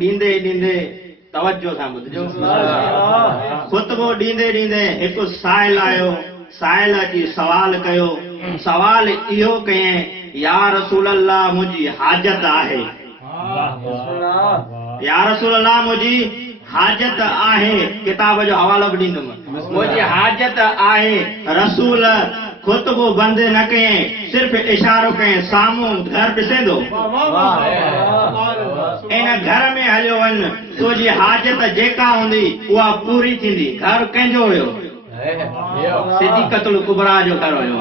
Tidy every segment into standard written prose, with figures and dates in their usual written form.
ॾींदे ॾींदे तवज्जो सां ॿुधजो ख़ुतबो ॾींदे ॾींदे हिकु साहिल आयो साहिल अची सवाल कयो सवाल इहो कयईं या रसूल अल्लाह मुंहिंजी हाजत आहे या रसूल अल्लाह मुंहिंजी हाजत आहे किताब जो हवालो बि ॾींदुमि मुंहिंजी हाजत आहे रसूल ख़ुतबो बंदि न कयईं सिर्फ़ इशारो कयईं साम्हूं घर ॾिसेंदो इन घर में हलियो वञ तुंहिंजी हाजत जेका हूंदी उहा पूरी थींदी घर कंहिंजो हुयो सिद्दीक़तुल कुबरा जो घर हुयो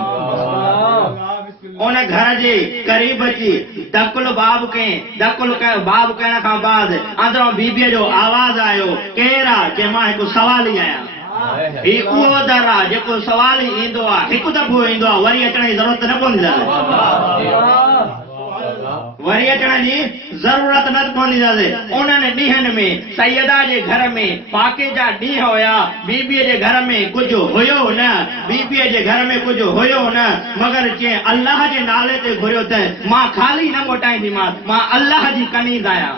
उन घर जे क़रीब अची दकुल बाब बाब करण खां बाद अंदरों बीबीअ जो आवाज़ आयो केरु आहे चए मां हिकु सवाल ई आहियां ही उहो दर आहे जेको सवाल ई ईंदो आहे हिकु दफ़ो ईंदो आहे वरी अचण जी ज़रूरत न पवंदी वरी अचण जी ज़रूरत न पवंदी उन्हनि ॾींहंनि में सैयदा जे घर में पाके जा ॾींहं हुया बीबीअ जे घर में कुझु हुयो न बीबीअ जे घर में कुझु हुयो न मगर चए अल्लाह जे नाले ते घुरियो त मां ख़ाली न मोटाईंदीमांसि मां अल्लाह जी कनीज़ आहियां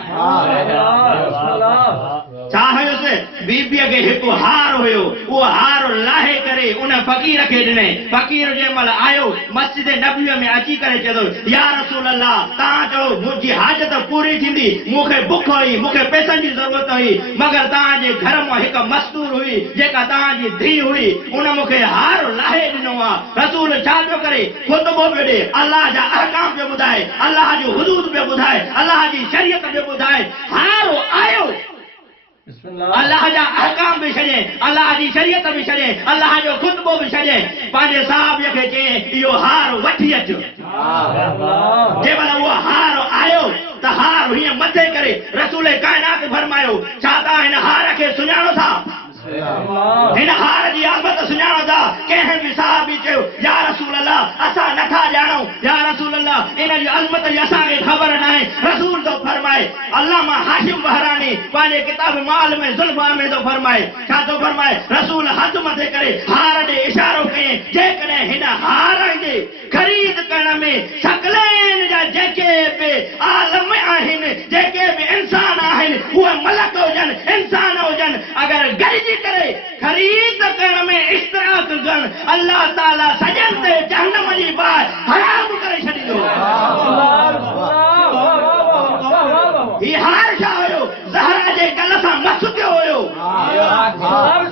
छा हुयुसि बीबीअ खे हिकु हार हुयो उहो हार लाहे करे उन फ़क़ीर खे ॾिनई फ़क़ीर जंहिं महिल आयो मस्जिद नबीअ में अची करे चयो या रसूल अल्लाह तव्हां चयो मुंहिंजी हाजत पूरी थींदी मूंखे बुख हुई मूंखे पैसनि जी ज़रूरत हुई मगर तव्हांजे घर मां हिकु मस्तूर हुई जेका तव्हांजी धीउ हुई उन मूंखे हार लाहे ॾिनो आहे रसूल छा पियो करे ख़ुतबो पियो ॾे अल्लाह जा अहकाम पियो ॿुधाए अल्लाह जो हुदूद पियो ॿुधाए अल्लाह जी शरीयत पियो ॿुधाए हार आयो अल्लाह जा अहकाम बि छॾे अल्लाह जी शरीयत बि छॾे अल्लाह जो ख़ुतबो बि छॾे पंहिंजे साहिब खे चए इहो हार वठी अचो जंहिं महिल उहो हार आयो त हार हीअं मथे करे रसूल काइनात फरमायो छा तव्हां हिन हार खे सुञाणो था हिन हार जी आमद सुञाणो था कंहिं बि साहिबी चयो या रसूल अल्लाह असां नथा ॼाणूं या रसूल अल्लाह इन जी अज़मत जी असांखे ख़बर न आहे रसूल थो फरमाए अल्लामा हाशिम बहरानी पंहिंजे किताब माल में ज़ुल्फ़ा में थो फरमाए छा थो फरमाए रसूल हथ मथे करे हार ॾे इशारो कयईं जेकॾहिं हिन हार जे ख़रीद करण में शकलैन जा जेके बि आलम आहिनि जेके बि इंसान आहिनि उहे मलक हुजनि इंसान हुजनि अगरि गॾिजी करे ख़रीद करण में इश्तिराक कनि अल्लाह ताला सजन ते जहन्नम जी बाहि हराम करे छॾींदो ही हार छा हुयो ज़हरा जे गल सां मस पियो हुयो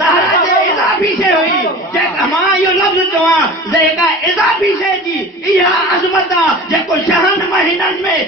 ज़हरा जे इज़ाफ़ी शइ हुई जेका मां इहो लफ़्ज़ चवां जेका इज़ाफ़ी शइ जी इहा अज़मत आहे जेको शहन महीननि में